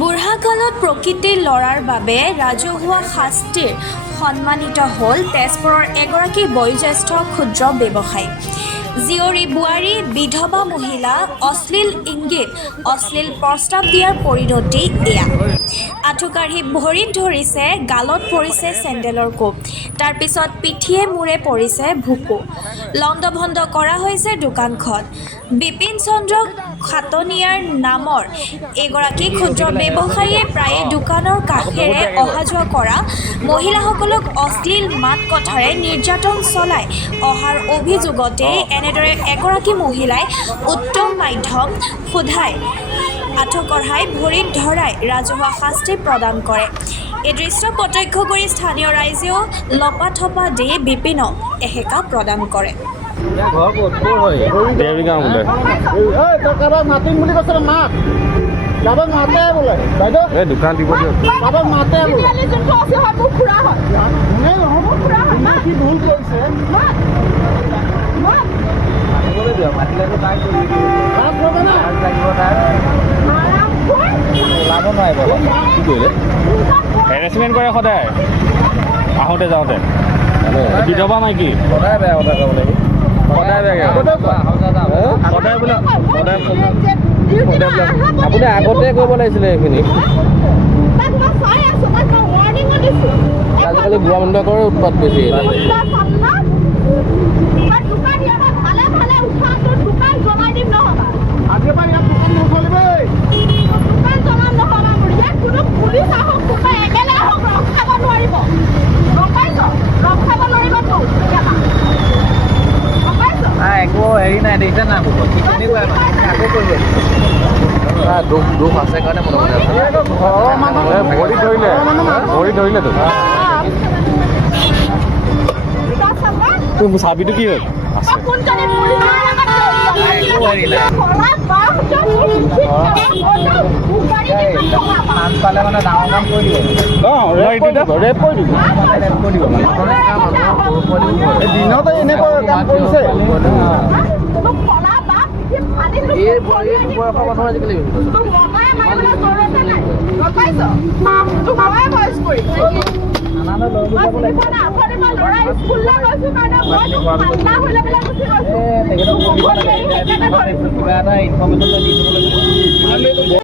বুঢ়াকালত প্ৰকৃতিৰ লৰাৰ বাবে ৰাজহুৱা শাস্তিৰ সন্মানিত হ'ল তেজপুৰৰ এগৰাকী বয়োজ্যেষ্ঠ ক্ষুদ্ৰ ব্যৱসায়ী। জীয়ৰী বোৱাৰী বিধৱা মহিলা অশ্লীল ইংগিত অশ্লীল প্ৰস্তাৱ দিয়াৰ পৰিণতি এয়া। আঁঠু কাঢ়ি ভৰিত ধৰিছে, গালত পৰিছে চেণ্ডেলৰ কোব, তাৰ পিছত পিঠিয়ে মূৰে পৰিছে ভুকু। লণ্ডভণ্ড কৰা হৈছে দোকানখন। বিপিন চন্দ্ৰ খাটনিয়াৰ নামৰ এগৰাকী ক্ষুদ্ৰ ব্যৱসায়ীয়ে প্ৰায়ে দোকানৰ কাষেৰে অহা যোৱা কৰা মহিলাসকলক অশ্লীল মাত কথাৰে নিৰ্যাতন চলাই অহাৰ অভিযোগতেই এনেদৰে এগৰাকী মহিলাই উত্তম মাধ্যম সোধাই আঁঠু কঢ়াই ভৰিত ধৰাই ৰাজহুৱা শাস্তি প্ৰদান কৰে। এই দৃশ্য প্ৰত্যক্ষ কৰি স্থানীয় ৰাইজেও লপাথপা দি বিপিনক এসেকা প্ৰদান কৰে। দোকান দিব দিয়ক। হেৰেচমেণ্ট কৰে সদায় আহোঁতে যাওঁতে। বিধৱা মাইকী সদায় বেয়া কথা ক'ব লাগে, সদায় বেয়া সদায় বোলে আপুনি আগতে কৰিব লাগিছিলে এইখিনি। আজিকালি বুঢ়া মানুহবিলাকৰ উৎপাত বেছি। একো হেৰি নাই দেখিছে না দুখ আছে কাৰণে ভৰি ধৰিলেতো চাবিটো কি হ'ল? পালে মানে ডাঙৰ কাম কৰি দিব, দিনতে এনেকুৱা কাম কৰিছে। এই বয়সৰ মানুহ আজিকালি কিবা এটা ইনফৰমেশ্যন দি দিব লাগিব।